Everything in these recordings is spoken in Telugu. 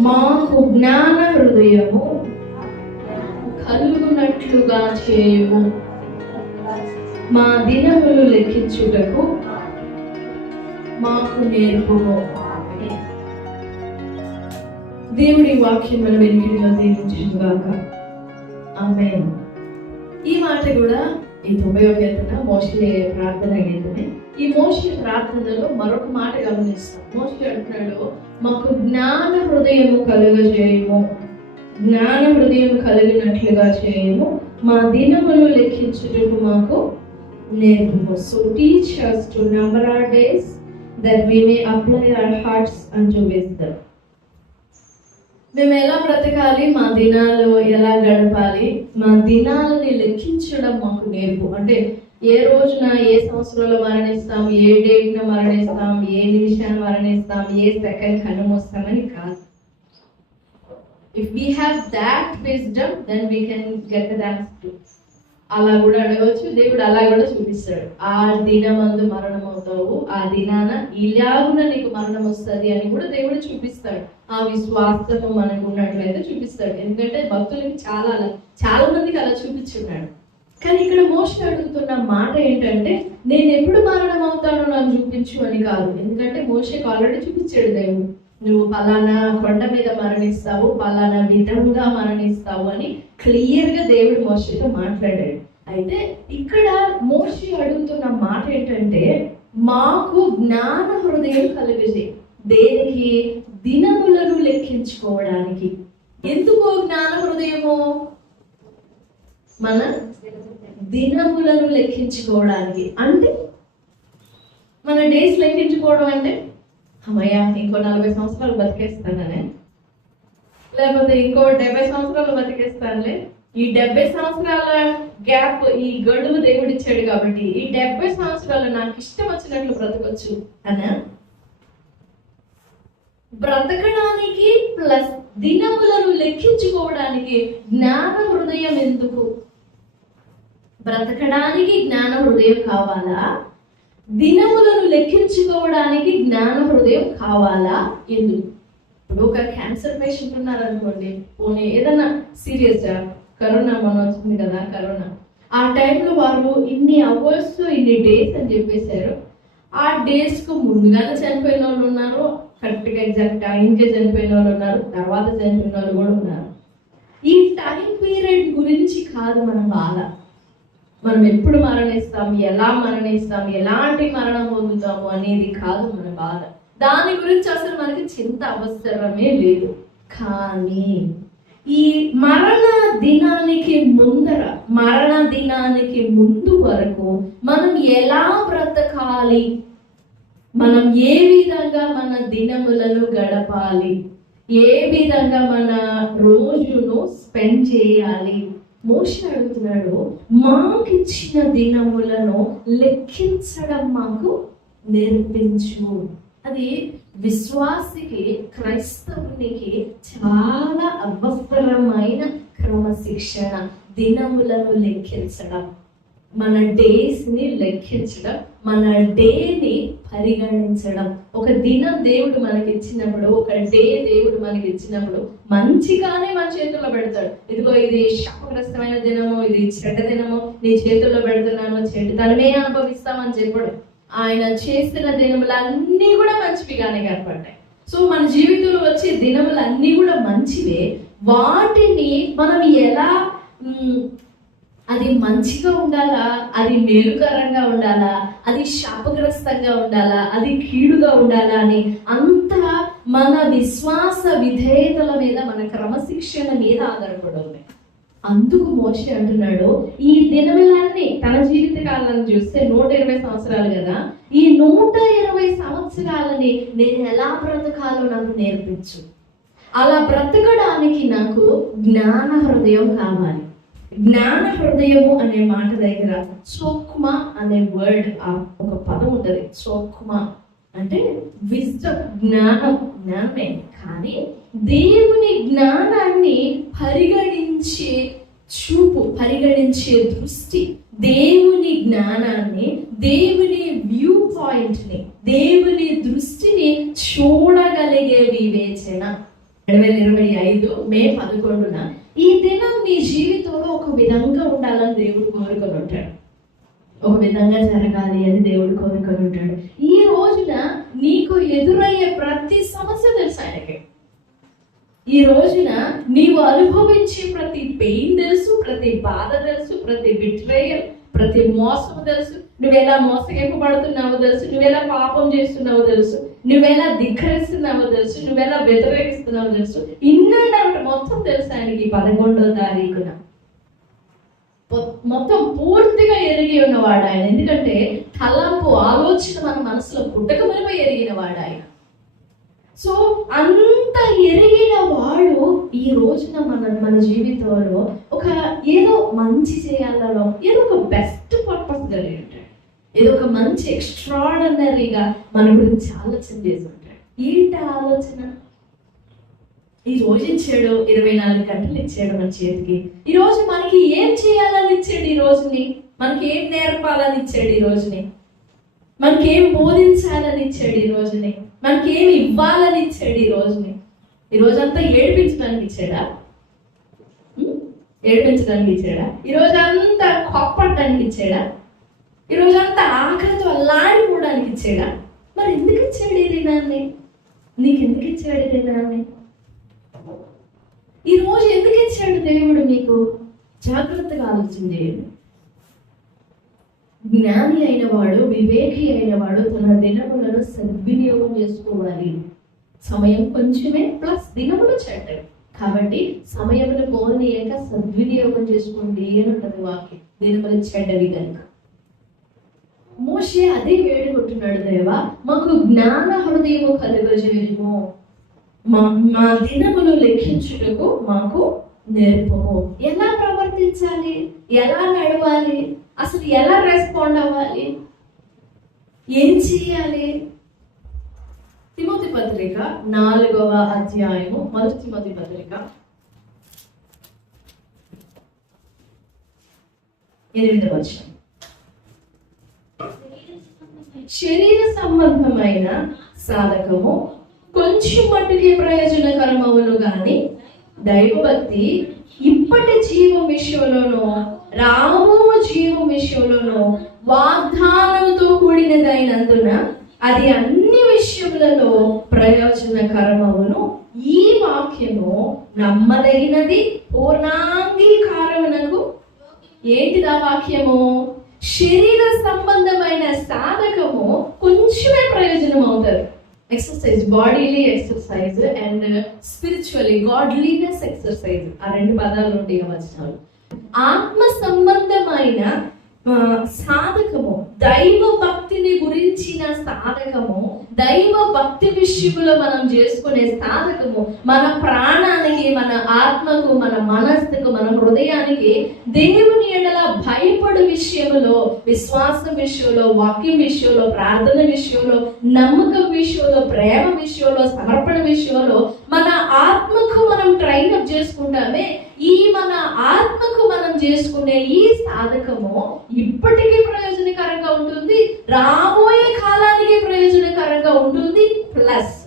మాకు జ్ఞాన హృదయము కలుగునట్లుగా చేయము, మా దినములు లెక్కించుటకు మాకు నేర్పుము. దేవుడి వాక్యం మన వెనుకలో దీవించుగాక. ఆమేన్. ఈ మాట కూడా ఈ 91 మోషే ప్రార్థన అడిగింది. ఈ మోషే ప్రార్థనలో మరొక మాట గమనిస్తాం. మోషే అంటున్నాడు, మాకు జ్ఞాన హృదయము కలుగజేయము, జ్ఞాన హృదయం కలిగినట్లుగా చేయము, మా దినములు లెక్కించుటకు మాకు నేర్పుము. So teach us to number our days that we may apply our hearts unto wisdom. మేము ఎలా బ్రతకాలి, మా దినాలు ఎలా గడపాలి, మా దినాలని లెక్కించడం మాకు నేర్పు. అంటే ఏ రోజున ఏ సంవత్సరంలో మరణిస్తాం, ఏ డేట్న మరణిస్తాం, ఏ నిమిషాన్ని మరణిస్తాం, ఏ సెకండ్ కనుమొస్తామని కాదు. If we have that wisdom, then we can get the answer. అలా కూడా అడగవచ్చు, దేవుడు అలా కూడా చూపిస్తాడు. ఆ దినమందు మరణం అవుతావు, ఆ దినాన ఇలాగున నీకు మరణం వస్తుంది అని కూడా దేవుడు చూపిస్తాడు. ఆ విశ్వాసము మనకు ఉన్నట్లయితే చూపిస్తాడు. ఎందుకంటే భక్తులకి చాలా మందికి అలా చూపించున్నాడు. కానీ ఇక్కడ మోషే అడుగుతున్న మాట ఏంటంటే, నేను ఎప్పుడు మరణం అవుతానో నాకు చూపించు అని కాదు. ఎందుకంటే మోషేకి ఆల్రెడీ చూపించాడు దేవుడు, నువ్వు పలానా కొండ మీద మరణిస్తావు, పలానా విధంగా మరణిస్తావు అని క్లియర్ గా దేవుడు మోషేతో మాట్లాడాడు. అయితే ఇక్కడ మోషే అడుగుతున్న మాట ఏంటంటే, మాకు జ్ఞాన హృదయం కలుగజేయి. దేనికి? దినములను లెక్కించుకోవడానికి. ఎందుకో జ్ఞాన హృదయము? మన దినములను లెక్కించుకోవడానికి. అంటే మన డేస్ లెక్కించుకోవడం అంటే, అమ్మయ్య ఇంకో 40 సంవత్సరాలు బతికేస్తాననే, లేకపోతే ఇంకో 70 సంవత్సరాలు బతికేస్తానులే, ఈ 70 సంవత్సరాల గ్యాప్, ఈ గడువు దేవుడు ఇచ్చాడు కాబట్టి ఈ 70 సంవత్సరాలు నాకు ఇష్టం వచ్చినట్లు బ్రతకొచ్చు అనా? బ్రతకడానికి ప్లస్ దినములను లెక్కించుకోవడానికి జ్ఞాన హృదయం ఎందుకు? బ్రతకడానికి జ్ఞాన హృదయం కావాలా? దినములను లెక్కించుకోవడానికి జ్ఞాన హృదయం కావాలా? ఎందుకు? ఇప్పుడు ఒక క్యాన్సర్ పేషెంట్ ఉన్నారనుకోండి, పోనీ ఏదన్నా సీరియస్, కరోనా మన వచ్చింది కదా, కరోనా ఆ టైంలో వారు ఇన్ని అవర్స్ ఇన్ని డేస్ అని చెప్పేశారు. ఆ డేస్ కు ముందుగానే చనిపోయిన వాళ్ళు ఉన్నారు, కరెక్ట్గా ఎగ్జాక్ట్ టైంకే చనిపోయిన వాళ్ళు ఉన్నారు, తర్వాత చనిపోయిన వాళ్ళు కూడా ఉన్నారు. ఈ టైం పీరియడ్ గురించి కాదు మన బాధ. మనం ఎప్పుడు మరణిస్తాం, ఎలా మరణిస్తాం, ఎలాంటి మరణం పొందుతాము అనేది కాదు మన బాధ. దాని గురించి అసలు మనకి చింత అవసరమే లేదు. కానీ ఈ మరణ దినానికి ముందు వరకు మనం ఎలా బ్రతకాలి, మనం ఏ విధంగా మన దినములను గడపాలి, ఏ విధంగా మన రోజును స్పెండ్ చేయాలి. మోషే అడుగుతున్నాడు, మాకిచ్చిన దినములను లెక్కించడం మాకు నేర్పించు. అది విశ్వాసికి, క్రైస్తవునికి చాలా అవసరమైన క్రమశిక్షణ. దినములను లెక్కించడం, మన డేస్ ని లెక్కించడం, మన డేని పరిగణించడం. ఒక దినం దేవుడు మనకి ఇచ్చినప్పుడు, ఒక డే దేవుడు మనకి ఇచ్చినప్పుడు మంచిగానే మన చేతుల్లో పెడతాడు. ఇదిగో ఇది శాపగ్రస్తమైన దినము, ఇది చెడ్డ దినము, నీ చేతుల్లో పెడుతున్నాను, చెడ్డతనమే అనుభవిస్తామని చెప్పడు. ఆయన చేసిన దినములన్నీ కూడా మంచివిగానే కనపడ్డాయి. సో మన జీవితంలో వచ్చే దినములన్నీ కూడా మంచివే. వాటిని మనం ఎలా, అది మంచిగా ఉండాలా, అది మేలుకరంగా ఉండాలా, అది శాపగ్రస్తంగా ఉండాలా, అది కీడుగా ఉండాలా అని అంతా మన విశ్వాస విధేయతల మీద, మన క్రమశిక్షణ మీద ఆధారపడి ఉంది. అందుకు మోషే అంటున్నాడు, ఈ దినములన్నీ తన జీవిత కాలాన్ని చూస్తే 120 సంవత్సరాలు కదా, ఈ 120 సంవత్సరాలని నేను ఎలా బ్రతకాలో నాకు నేర్పించు. అలా బ్రతకడానికి నాకు జ్ఞాన హృదయం కావాలి. జ్ఞాన హృదయము అనే మాట దగ్గర చోక్మా అనే వర్డ్, ఒక పదం ఉంటుంది. చోక్మా అంటే విజ్డమ్, జ్ఞానమే. కానీ దేవుని జ్ఞానాన్ని పరిగణించే చూపు, పరిగణించే దృష్టి, దేవుని జ్ఞానాన్ని, దేవుని వ్యూ పాయింట్ ని, దేవుని దృష్టిని చూడగలిగే వివేచన. 2025 మే 11న ఈ దినం నీ జీవితంలో ఒక విధంగా ఉండాలని దేవుడు కోరుకొని ఉంటాడు. ఒక విధంగా జరగాలి అని దేవుడు కోరుకొని ఉంటాడు. ఈ రోజున నీకు ఎదురయ్యే ప్రతి సమస్య తెలుసు ఆయనకి. ఈ రోజున నీవు అనుభవించే ప్రతి పెయిన్ తెలుసు, ప్రతి బాధ తెలుసు, ప్రతి బిట్రేయల్, ప్రతి మోసం తెలుసు. నువ్వెలా మోసగింపబడుతున్నావో తెలుసు, నువ్వెలా పాపం చేస్తున్నావో తెలుసు, నువ్వెలా ధిక్కరిస్తున్నావో తెలుసు, నువ్వెలా వ్యతిరేకిస్తున్నావో తెలుసు. ఇన్నోటి మొత్తం తెలుసు ఆయనకి. 11వ తారీఖున మొత్తం పూర్తిగా ఎరిగి ఉన్నవాడు ఆయన. ఎందుకంటే తలంపు ఆలోచన మన మనసులో పుట్టక మునిపై ఎరిగిన వాడు ఆయన. సో అంత ఎరిగిన వాడు ఈ రోజున మన జీవితంలో ఒక ఏదో మంచి చేయాలలో, ఏదో ఒక బెస్ట్ పర్పస్ కలిగి ఉంటాడు. ఏదో ఒక మంచి ఎక్స్ట్రాడనరీగా మన గురించి ఆలోచన చేసి ఉంటాడు. ఏంటి ఆలోచన? ఈ రోజు ఇచ్చాడు, 24 గంటలు ఇచ్చాడు మన చేతికి. ఈ రోజు మనకి ఏం చేయాలని ఇచ్చాడు, ఈ రోజుని మనకి ఏం నేర్పాలని ఇచ్చాడు, ఈ రోజుని మనకి ఏం బోధించాలని ఇచ్చాడు, ఈ రోజుని మనకి ఏమి ఇవ్వాలని ఇచ్చాడు, ఈ రోజుని. ఈ రోజంతా ఏడిపించడానికి ఇచ్చాడా? ఏడిపించడానికి ఇచ్చాడా? ఈ రోజంతా కొప్పడానికి ఇచ్చాడా? ఈ రోజంతా ఆకలితో అల్లాడిపోవడానికి ఇచ్చాడా? మరి ఎందుకు ఇచ్చాడు ఈ దినాన్ని? నీకెందుకు ఇచ్చాడు ఈ దినాన్ని? ఈ రోజు ఎందుకు ఇచ్చాడు దేవుడు నీకు? జాగ్రత్తగా ఆలోచన చేయండి. జ్ఞాని అయిన వాడు, వివేకి అయిన వాడు తన దినములను సద్వినియోగం చేసుకోవాలి. సమయం కొంచెమే, ప్లస్ దినములు చెడ్డవి కాబట్టి సమయమును పోనీయక సద్వినియోగం చేసుకోండి అని ఉంటుంది వాక్యం. దినములు చెడ్డవి కనుక మోషే అదే వేడుకుంటున్నాడు, దేవా మాకు జ్ఞాన హృదయము కలుగజేయుము, మా దినములు లెక్కించుటకు మాకు నేర్పము. ఎలా ప్రవర్తించాలి, ఎలా నడవాలి, అసలు ఎలా రెస్పాండ్ అవ్వాలి, ఏం చేయాలి? తిమోతి పత్రిక 4వ అధ్యాయము, 1 తిమోతి పత్రిక 8వ వచనం. శరీర సంబంధమైన సాధకము కొంచెం మట్టుకి ప్రయోజనకరమవును గాని దైవభక్తి ఇప్పటి జీవం విషయంలోనూ రాబో జీవం విషయంలోనూ వాగ్దానంతో కూడినదైనందున అది అన్ని విషయములలో ప్రయోజనకరమవును. ఈ వాక్యము నమ్మదగినది, పూర్ణాంగీకారమునకు. ఏంటిదా వాక్యము? శరీర సంబంధమైన సాధకము కొంచెమే ప్రయోజనం అవుతారు. Exercise, bodily exercise and spiritually godliness exercise, ఆ 2 పదాలు ఉంటాయి వచనాలు. ఆత్మ సంబంధమైన సాధకము, దైవ భక్తిని గురించిన సాధకము, దైవ భక్తి విషయంలో మనం చేసుకునే సాధకము మన ప్రాణానికి, మన ఆత్మకు, మన మనస్సుకు, మన హృదయానికి దేవుని ఎడల భయపడు విషయంలో, విశ్వాసం విషయంలో, వాక్యం విషయంలో, ప్రార్థన విషయంలో, నమ్మకం విషయంలో, ప్రేమ విషయంలో, సమర్పణ విషయంలో మన ఆత్మకు మనం ట్రైన్ అప్ చేసుకుంటామే. ఈ మన ఆత్మకు మనం చేసుకునే ఈ సాధకము ఇప్పటికీ ప్రయోజనకరంగా ఉంటుంది, రాబోయే కాలానికి ప్రయోజనకరంగా ఉంటుంది. ప్లస్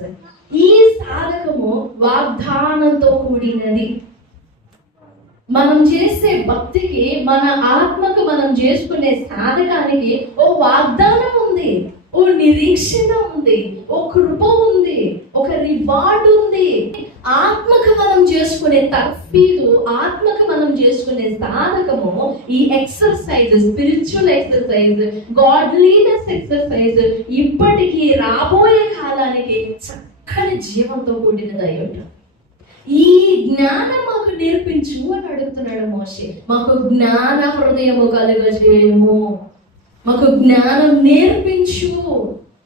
ఈ సాధకము వాగ్దానంతో కూడినది. మనం చేసే భక్తికి, మన ఆత్మకు మనం చేసుకునే సాధకానికి ఓ వాగ్దానం ఉంది, ఓ నిరీక్షణ ఉంది, ఓ కృప ఉంది, ఒక రివార్డ్ ఉంది. ఆత్మకు మనం చేసుకునే తర్ఫీదు, ఆత్మకు మనం చేసుకునే సాధకము ఈ exercise, spiritual exercise, godliness exercise ఇప్పటికీ రాబోయే కాలానికి చక్కని జీవంతో కూడినది అయి ఉంటుంది. ఈ జ్ఞానం మాకు నేర్పించు అని అడుగుతున్నాడు మోషే. మాకు జ్ఞాన హృదయము కలుగజేయము, మాకు జ్ఞానం నేర్పించు.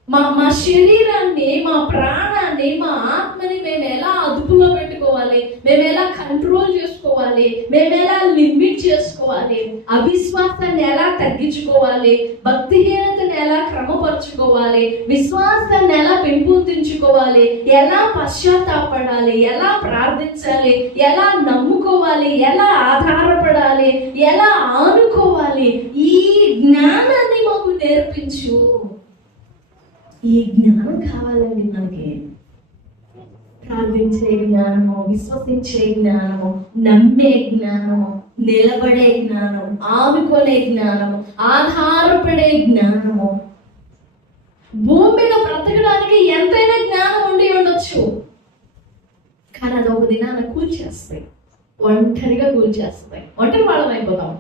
మా శరీరాన్ని, మా ప్రాణాన్ని, మా ఆత్మని మేము ఎలా అదుపులో పెట్టుకోవాలి, మేము ఎలా కంట్రోల్ చేసుకోవాలి, మేము ఎలా లిమిట్ చేసుకోవాలి, అవిశ్వాసాన్ని ఎలా తగ్గించుకోవాలి, భక్తిహీనతను ఎలా క్రమపరచుకోవాలి, విశ్వాసాన్ని ఎలా పెంపొందించుకోవాలి, ఎలా పశ్చాత్తాపడాలి, ఎలా ప్రార్థించాలి, ఎలా నమ్ముకోవాలి, ఎలా ఆధారపడాలి, ఎలా ఆనుకోవాలి, ఈ జ్ఞానాన్ని మాకు నేర్పించు. ఈ జ్ఞానం కావాలండి మనకి. ప్రార్థించే జ్ఞానము, విశ్వసించే జ్ఞానము, నమ్మే జ్ఞానము, నిలబడే జ్ఞానము, ఆదుకునే జ్ఞానము, ఆధారపడే జ్ఞానము. భూమి మీద బ్రతకడానికి ఎంతైనా జ్ఞానం ఉండి ఉండొచ్చు, కానీ అది ఒక దినాన్ని కూల్చేస్తాయి, ఒంటరిగా కూల్చేస్తాయి, ఒంటరి వాళ్ళం అయిపోతాం.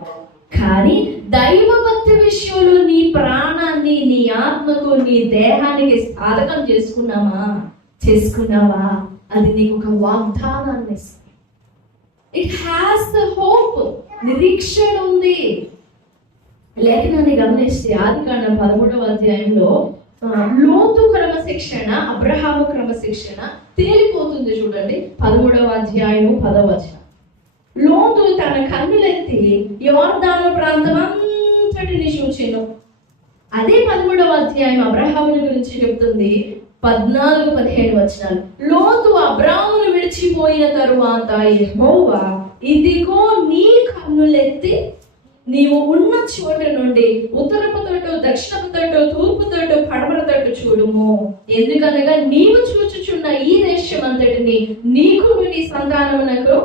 కానీ దైవ భక్తి విషయంలో నీ ప్రాణాన్ని, నీ ఆత్మకు, నీ దేహానికి సాధకం చేసుకున్నావా, అది నీకు ఒక వాగ్దానాన్ని ఇస్తుంది. ఇట్ హ్యాస్ ద హోప్, నిరీక్షణ ఉంది. లేఖనాన్ని గమనిస్తే ఆదికాండం 13వ అధ్యాయంలో లోతు క్రమశిక్షణ, అబ్రహాము క్రమశిక్షణ తేలిపోతుంది. చూడండి 13వ అధ్యాయము 10వ వచనం. లోతు తన కన్నులెత్తి యోర్దాను ప్రాంతం అంతటిని చూచెను. అదే 13వ అధ్యాయం అబ్రహాముని గురించి చెప్తుంది. 14-15 వచనాలు. లోతు అబ్రామును విడిచిపోయిన తరువాత యెహోవా, ఇదిగో నీ కన్నులెత్తి నీవు ఉన్న చోట నుండి ఉత్తరపు తట్టు, దక్షిణపు తట్టు, తూర్పు తట్టు, పడమర తట్టు చూడుము. ఎందుకనగా నీవు చూచుచున్న ఈ దేశం అంతటిని నీకు, నీ సంతానమునకు.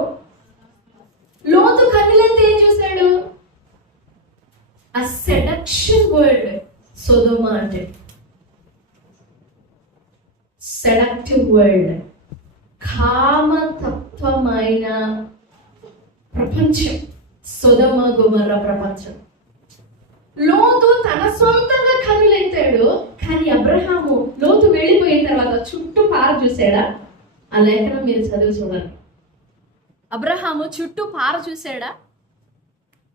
లోతు కన్నులెత్తి ఏం చూశాడు? ఆ సెడక్షన్ వర్డ్ సొదొమ అంటే సెడక్టివ్ వరల్డ్, కామతత్వమైన ప్రపంచం, సొదొమ గొమొర్రా ప్రపంచం. లోతు తన సొంతంగా కన్నులెత్తాడు, కానీ అబ్రహాము లోతు వెళ్ళిపోయిన తర్వాత చుట్టూ పార చూశాడా? ఆ లేఖనం మీరు చదివి చూడండి. అబ్రహాము చుట్టూ పార చూశాడా?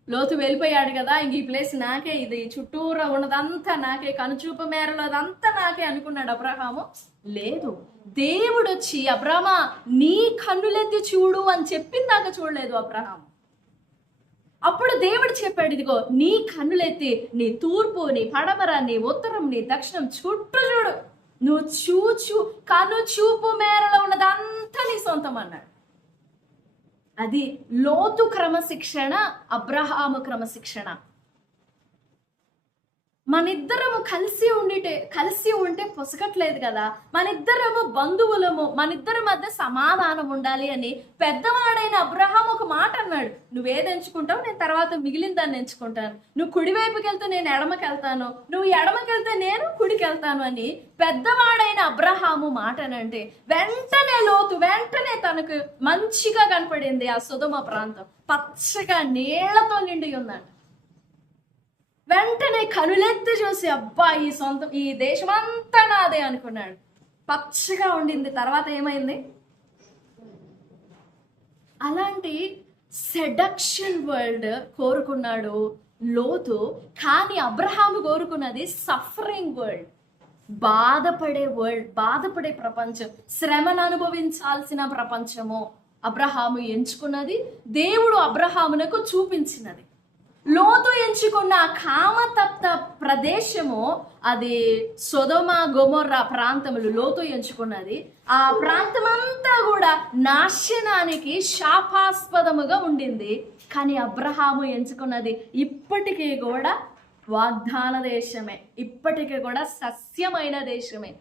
లోతు వెళ్ళిపోయాడు కదా, ఇంక ఈ ప్లేస్ నాకే, ఇది చుట్టూరా ఉన్నదంతా నాకే, కనుచూపు మేరలో అదంతా నాకే అనుకున్నాడు అబ్రహాము. లేదు, దేవుడు వచ్చి అబ్రహమా నీ కన్నులెత్తి చూడు అని చెప్పిందాక చూడలేదు అబ్రహాము. అప్పుడు దేవుడు చెప్పాడు, ఇదిగో నీ కన్నులెత్తి నీ తూర్పు, నీ పడమర, నీ ఉత్తరం, నీ దక్షిణం చుట్టూ చూడు. నువ్వు కను చూపు మేరలో ఉన్నదంతా నీ సొంతం అన్నాడు. అది లోతు క్రమశిక్షణ, అబ్రహాము క్రమశిక్షణ. మనిద్దరము కలిసి ఉంటే పొసగట్లేదు కదా. మనిద్దరము బంధువులము, మనిద్దరి మధ్య సమాధానం ఉండాలి అని పెద్దవాడైన అబ్రహాము ఒక మాట అన్నాడు. నువ్వేది ఎంచుకుంటావు, నేను తర్వాత మిగిలిన దాన్ని ఎంచుకుంటాను. నువ్వు కుడివైపుకి వెళ్తే నేను ఎడమకి వెళ్తాను, నువ్వు ఎడమకి వెళ్తే నేను కుడికి వెళ్తాను అని పెద్దవాడైన అబ్రహాము మాట అంటే వెంటనే లోతు, వెంటనే తనకు మంచిగా కనపడింది ఆ సొదొమ ప్రాంతం. పచ్చగా నీళ్లతో నిండి ఉందంట. వెంటనే కనులెత్తి చూసి అబ్బా ఈ దేశం అంతా నాదే అనుకున్నాడు. పచ్చగా ఉండింది. తర్వాత ఏమైంది? అలాంటి సెడక్షన్ వరల్డ్ కోరుకున్నాడు లోతు. కానీ అబ్రహాము కోరుకున్నది సఫరింగ్ వరల్డ్, బాధపడే వరల్డ్, బాధపడే ప్రపంచం, శ్రమను అనుభవించాల్సిన ప్రపంచము అబ్రహాము ఎంచుకున్నది. దేవుడు అబ్రహామునకు చూపించినది. లోతు ఎంచుకున్న కామతప్త ప్రదేశము అది సొదొమ గొమొర్రా ప్రాంతములు లోతు ఎంచుకున్నది. ఆ ప్రాంతమంతా కూడా నాశనానికి శాపాస్పదముగా ఉండింది. కానీ అబ్రహాము ఎంచుకున్నది ఇప్పటికీ కూడా వాగ్దాన దేశమే, ఇప్పటికీ కూడా సస్యమైన దేశమే.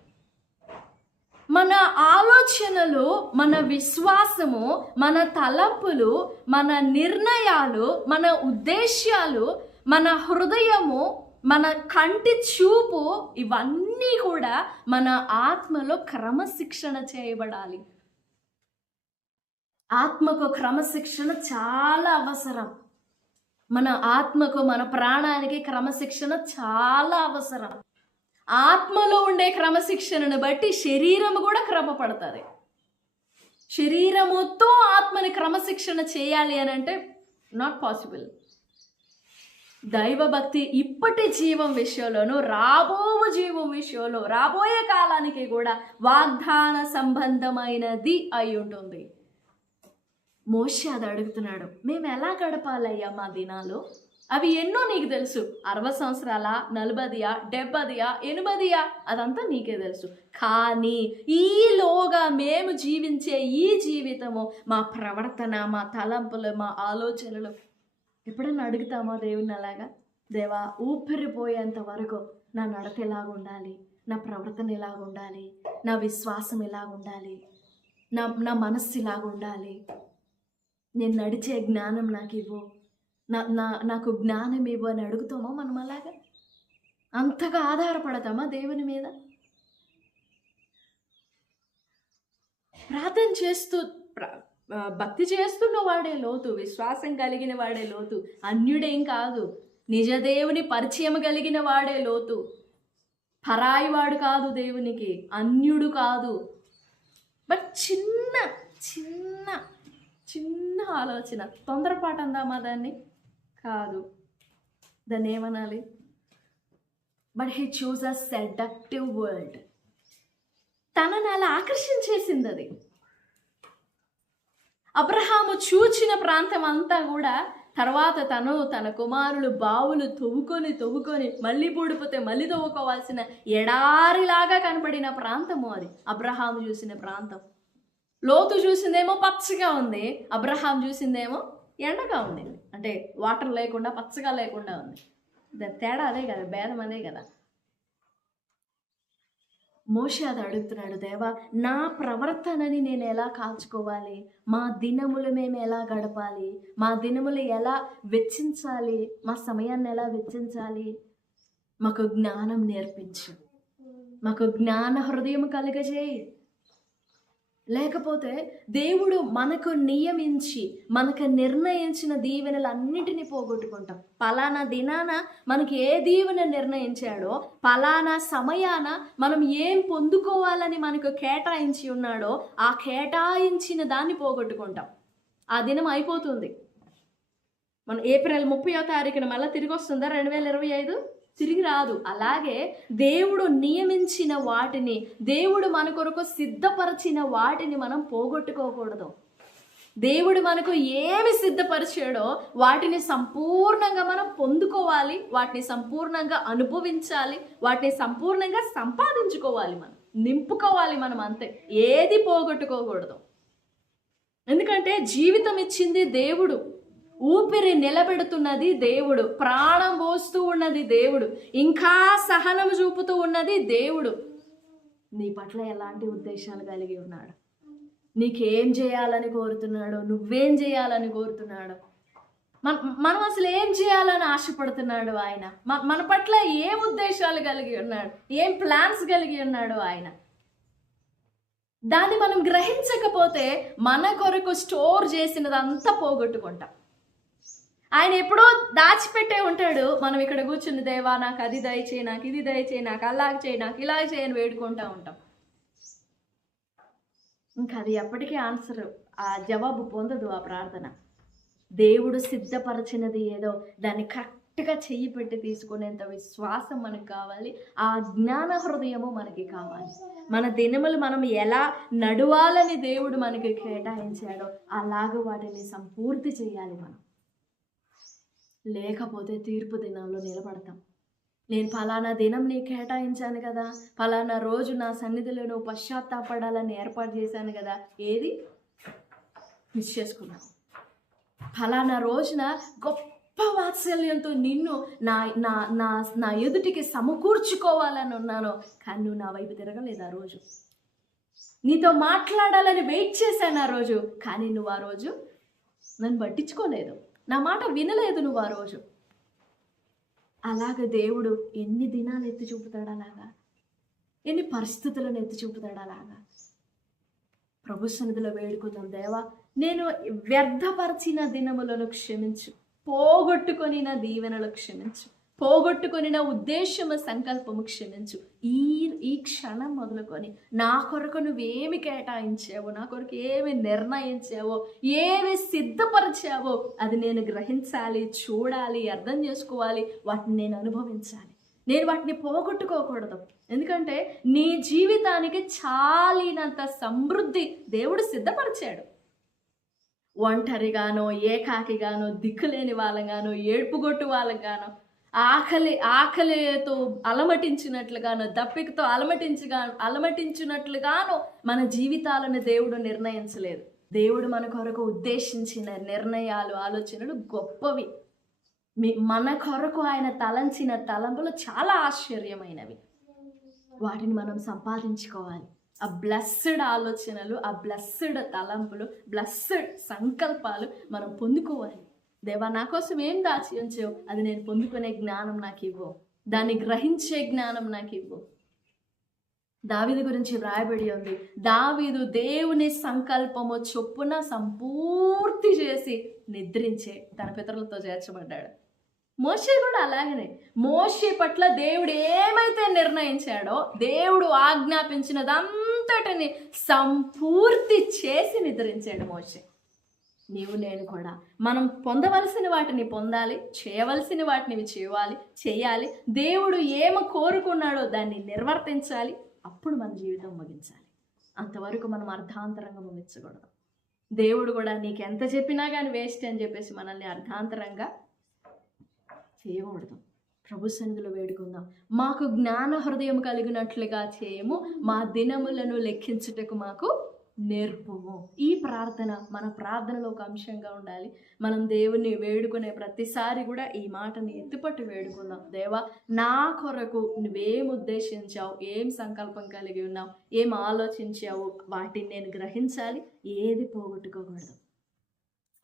మన ఆలోచనలు, మన విశ్వాసము, మన తలంపులు, మన నిర్ణయాలు, మన ఉద్దేశ్యాలు, మన హృదయము, మన కంటి చూపు, ఇవన్నీ కూడా మన ఆత్మలో క్రమశిక్షణ చేయబడాలి. ఆత్మకు క్రమశిక్షణ చాలా అవసరం. మన ఆత్మకు, మన ప్రాణానికి క్రమశిక్షణ చాలా అవసరం. ఆత్మలో ఉండే క్రమశిక్షణను బట్టి శరీరము కూడా క్రమపడుతుంది. శరీరముతో ఆత్మని క్రమశిక్షణ చేయాలి అని అంటే నాట్ పాసిబుల్. దైవభక్తి ఇప్పటి జీవం విషయంలోనూ, రాబో జీవం విషయంలో, రాబోయే కాలానికి కూడా వాగ్దాన సంబంధమైనది అయి ఉంటుంది. మోషే అది అడుగుతున్నాడు, మేము ఎలా గడపాలయ్యా మా దినాలు? అవి ఎన్నో నీకు తెలుసు. 60 సంవత్సరాల, 40, 70, 80, అదంతా నీకే తెలుసు. కానీ ఈలోగా మేము జీవించే ఈ జీవితము, మా ప్రవర్తన, మా తలంపులు, మా ఆలోచనలు ఎప్పుడన్నా అడుగుతామా దేవుని అలాగా? దేవా, ఊపిరిపోయేంత వరకు నా నడత ఎలాగుండాలి, నా ప్రవర్తన ఎలాగుండాలి, నా విశ్వాసం ఎలాగుండాలి? నా మనస్సు ఇలాగ ఉండాలి, నేను నడిచే జ్ఞానం నాకు ఇవ్వు, నాకు జ్ఞానం ఇవ్వు అని అడుగుతామా మనం? అలాగా అంతగా ఆధారపడతామా దేవుని మీద? ప్రార్థన చేస్తూ భక్తి చేస్తున్న వాడే లోతు, విశ్వాసం కలిగిన వాడే లోతు, అన్యుడేం కాదు. నిజదేవుని పరిచయం కలిగిన వాడే లోతు, పరాయి వాడు కాదు, దేవునికి అన్యుడు కాదు. బట్ చిన్న చిన్న చిన్న ఆలోచన, తొందరపాటు అందామా దాన్ని? కాదు, దాన్ని ఏమనాలి? But he choose a seductive word. తనని అలా ఆకర్షించేసింది అది. అబ్రహాము చూచిన ప్రాంతం అంతా కూడా తర్వాత తన కుమారులు బావులు తవ్వుకొని మళ్ళీ పూడిపోతే మళ్ళీ తవ్వుకోవాల్సిన ఎడారిలాగా కనపడిన ప్రాంతము అది అబ్రహాము చూసిన ప్రాంతం. లోతు చూసిందేమో పచ్చగా ఉంది, అబ్రహాం చూసిందేమో ఎండగా ఉండింది, అంటే వాటర్ లేకుండా పచ్చగా లేకుండా ఉంది. తేడా అదే కదా, భేదం అదే కదా. మోషే అది అడుగుతున్నాడు, దేవా నా ప్రవర్తనని నేను ఎలా కాల్చుకోవాలి, మా దినములు మేము ఎలా గడపాలి, మా దినములు ఎలా వెచ్చించాలి, మా సమయాన్ని ఎలా వెచ్చించాలి, మాకు జ్ఞానం నేర్పించు, మాకు జ్ఞాన హృదయం కలుగజేయి. లేకపోతే దేవుడు మనకు నియమించి మనకు నిర్ణయించిన దీవెనలన్నిటినీ పోగొట్టుకుంటాం. పలానా దినాన మనకి ఏ దీవెన నిర్ణయించాడో, పలానా సమయాన మనం ఏం పొందుకోవాలని మనకు కేటాయించి ఉన్నాడో ఆ కేటాయించిన దాన్ని పోగొట్టుకుంటాం. ఆ దినం అయిపోతుంది. మన ఏప్రిల్ 30వ తారీఖున మళ్ళీ తిరిగి వస్తుందా 2025? తిరిగి రాదు. అలాగే దేవుడు నియమించిన వాటిని, దేవుడు మన కొరకు సిద్ధపరిచిన వాటిని మనం పోగొట్టుకోకూడదు. దేవుడు మనకు ఏమి సిద్ధపరిచాడో వాటిని సంపూర్ణంగా మనం పొందుకోవాలి, వాటిని సంపూర్ణంగా అనుభవించాలి, వాటిని సంపూర్ణంగా సంపాదించుకోవాలి, మనం నింపుకోవాలి. మనం అంతే, ఏది పోగొట్టుకోకూడదు. ఎందుకంటే జీవితం ఇచ్చింది దేవుడు, ఊపిరి నిలబెడుతున్నది దేవుడు, ప్రాణం పోస్తూ ఉన్నది దేవుడు, ఇంకా సహనం చూపుతూ ఉన్నది దేవుడు. నీ పట్ల ఎలాంటి ఉద్దేశాలు కలిగి ఉన్నాడు, నీకేం చేయాలని కోరుతున్నాడో, నువ్వేం చేయాలని కోరుతున్నాడో, మనం అసలు ఏం చేయాలని ఆశపడుతున్నాడు ఆయన, మన పట్ల ఏం ఉద్దేశాలు కలిగి ఉన్నాడు, ఏం ప్లాన్స్ కలిగి ఉన్నాడు ఆయన. దాన్ని మనం గ్రహించకపోతే మన కొరకు స్టోర్ చేసినదంతా పోగొట్టుకుంటాం. ఆయన ఎప్పుడో దాచిపెట్టే ఉంటాడు, మనం ఇక్కడ కూర్చుని దేవా నాకు అది దయచేయి, నాకు ఇది దయచేయి, నాకు అలాగ చేయి, నాకు ఇలాగ చేయని వేడుకుంటూ ఉంటాం. ఇంకా అది ఎప్పటికీ ఆన్సర్, ఆ జవాబు పొందదు ఆ ప్రార్థన. దేవుడు సిద్ధపరచినది ఏదో దాన్ని కరెక్ట్గా చెయ్యి పెట్టి తీసుకునేంత విశ్వాసం మనకు కావాలి, ఆ జ్ఞాన హృదయము మనకి కావాలి. మన దినములు మనం ఎలా నడవాలని దేవుడు మనకి కేటాయించాడో అలాగ వాటిని సంపూర్తి చేయాలి మనం. లేకపోతే తీర్పు దినంలో నిలబడతాం. నేను ఫలానా దినం నీకు కేటాయించాను కదా, ఫలానా రోజు నా సన్నిధిలో నువ్వు పశ్చాత్తాపడాలని ఏర్పాటు చేశాను కదా, ఏది మిస్ చేసుకున్నావు. ఫలానా రోజున గొప్ప వాత్సల్యంతో నిన్ను నా నా నా నా ఎదుటికి సమకూర్చుకోవాలని ఉన్నాను, కానీ నువ్వు నా వైపు తిరగలేదు. ఆ రోజు నీతో మాట్లాడాలని వెయిట్ చేశాను ఆ రోజు, కానీ నువ్వు ఆ రోజు నన్ను పట్టించుకోలేదు, నా మాట వినలేదు నువ్వు ఆ రోజు. అలాగ దేవుడు ఎన్ని దినాలు ఎత్తి చూపుతాడు, అలాగా ఎన్ని పరిస్థితులను ఎత్తి చూపుతాడు. అలాగా ప్రభు సన్నిధిలో వేడుకుందాం, దేవా నేను వ్యర్థపరిచిన దినములను క్షమించు, పోగొట్టుకొని నా దీవెనలు క్షమించు, పోగొట్టుకొని నా ఉద్దేశము సంకల్పము క్షమించు. ఈ క్షణం మొదలుకొని నా కొరకు నువ్వేమి కేటాయించావో, నా కొరకు ఏమి నిర్ణయించావో, ఏమి సిద్ధపరిచావో అది నేను గ్రహించాలి, చూడాలి, అర్థం చేసుకోవాలి, వాటిని నేను అనుభవించాలి. నేను వాటిని పోగొట్టుకోకూడదు. ఎందుకంటే నీ జీవితానికి చాలినంత సమృద్ధి దేవుడు సిద్ధపరిచాడు. ఒంటరిగానో, ఏకాకిగానో, దిక్కులేని వాళ్ళగానో, ఏడుపుగొట్టు వాళ్ళగానో, ఆకలితో అలమటించినట్లుగానో, దప్పికతో అలమటించినట్లుగానో మన జీవితాలను దేవుడు నిర్ణయించలేదు. దేవుడు మన కొరకు ఉద్దేశించిన నిర్ణయాలు, ఆలోచనలు గొప్పవి. మన కొరకు ఆయన తలంచిన తలంపులు చాలా ఆశ్చర్యమైనవి. వాటిని మనం సంపాదించుకోవాలి, ఆ బ్లెస్సడ్ ఆలోచనలు, ఆ బ్లెస్సడ్ తలంపులు, బ్లెస్సడ్ సంకల్పాలు మనం పొందుకోవాలి. దేవా, నా కోసం ఏం దాచి ఉంచావు, అది నేను పొందుకునే జ్ఞానం నాకు ఇవ్వు, దాన్ని గ్రహించే జ్ఞానం నాకు ఇవ్వు. దావీదు గురించి వ్రాయబడి ఉంది, దావీదు దేవుని సంకల్పము చొప్పున సంపూర్తి చేసి నిద్రించే తన పితరులతో చేర్చబడ్డాడు. మోషే కూడా అలాగనే, మోషే పట్ల దేవుడు ఏమైతే నిర్ణయించాడో, దేవుడు ఆజ్ఞాపించినదంతటిని సంపూర్తి చేసి నిద్రించాడు మోషే. నీవు నేను కూడా మనం పొందవలసిన వాటిని పొందాలి, చేయవలసిన వాటిని చేయాలి. దేవుడు ఏమి కోరుకున్నాడో దాన్ని నిర్వర్తించాలి. అప్పుడు మన జీవితం ముగించాలి. అంతవరకు మనం అర్ధాంతరంగా ముగించకూడదు. దేవుడు కూడా నీకు ఎంత చెప్పినా కానీ వేస్ట్ అని చెప్పేసి మనల్ని అర్ధాంతరంగా చేయకూడదు. ప్రభు సన్నిధిలో వేడుకుందాం, మాకు జ్ఞాన హృదయం కలిగినట్లుగా చేయము, మా దినములను లెక్కించుటకు మాకు నేర్పుము. ఈ ప్రార్థన మన ప్రార్థనలో ఒక అంశంగా ఉండాలి. మనం దేవుణ్ణి వేడుకునే ప్రతిసారి కూడా ఈ మాటని ఎత్తుపట్టు వేడుకుందాం. దేవా, నా కొరకు నువ్వేం ఉద్దేశించావు, ఏం సంకల్పం కలిగి ఉన్నావు, ఏం ఆలోచించావు, వాటిని నేను గ్రహించాలి, ఏది పోగొట్టుకోకూడదు.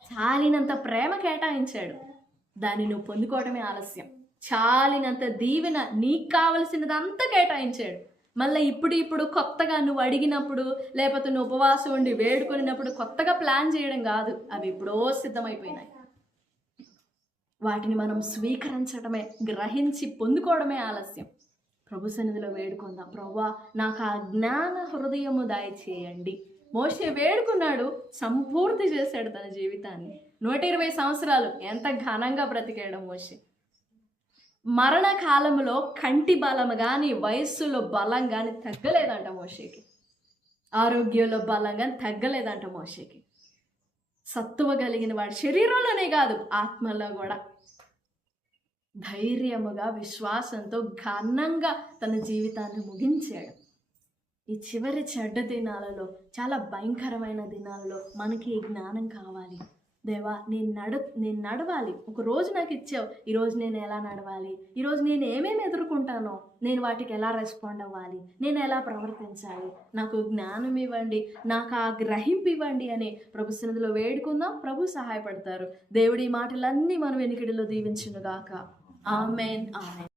చాలినంత ప్రేమ కేటాయించాడు, దాన్ని నువ్వు పొందుకోవడమే ఆలస్యం. చాలినంత దీవెన, నీకు కావలసినదంతా కేటాయించాడు. మళ్ళీ ఇప్పుడు కొత్తగా నువ్వు అడిగినప్పుడు, లేకపోతే నువ్వు ఉపవాసం ఉండి వేడుకున్నప్పుడు కొత్తగా ప్లాన్ చేయడం కాదు, అవి ఎప్పుడో సిద్ధమైపోయినాయి. వాటిని మనం స్వీకరించడమే, గ్రహించి పొందుకోవడమే ఆలస్యం. ప్రభు సన్నిధిలో వేడుకుందాం, ప్రభువా నాకు ఆ జ్ఞాన హృదయము దయచేయండి. మోషే వేడుకున్నాడు, సంపూర్తి చేశాడు తన జీవితాన్ని. 120 సంవత్సరాలు ఎంత ఘనంగా బ్రతికాడు మోషే. మరణకాలంలో కంటి బలం కానీ, వయస్సులో బలం కానీ తగ్గలేదంట మోషేకి. ఆరోగ్యంలో బలం కానీ తగ్గలేదంట మోషేకి. సత్తువ కలిగిన వాడు శరీరంలోనే కాదు, ఆత్మలో కూడా ధైర్యముగా, విశ్వాసంతో ఘనంగా తన జీవితాన్ని ముగించాడు. ఈ చివరి చెడ్డ దినాలలో, చాలా భయంకరమైన దినాలలో మనకి ఈ జ్ఞానం కావాలి. దేవా, నేను నడవాలి, ఒక రోజు నాకు ఇచ్చావు, ఈరోజు నేను ఎలా నడవాలి, ఈరోజు నేను ఏమేమి ఎదుర్కొంటానో నేను వాటికి ఎలా రెస్పాండ్ అవ్వాలి, నేను ఎలా ప్రవర్తించాలి, నాకు జ్ఞానం ఇవ్వండి, నాకు ఆ గ్రహింపు ఇవ్వండి అని ప్రభు సన్నిధిలో వేడుకుందాం. ప్రభు సహాయపడతారు. దేవుడి మాటలన్నీ మనం వెనుకడిలో దీవించునుగాక. ఆమేన్, ఆమేన్.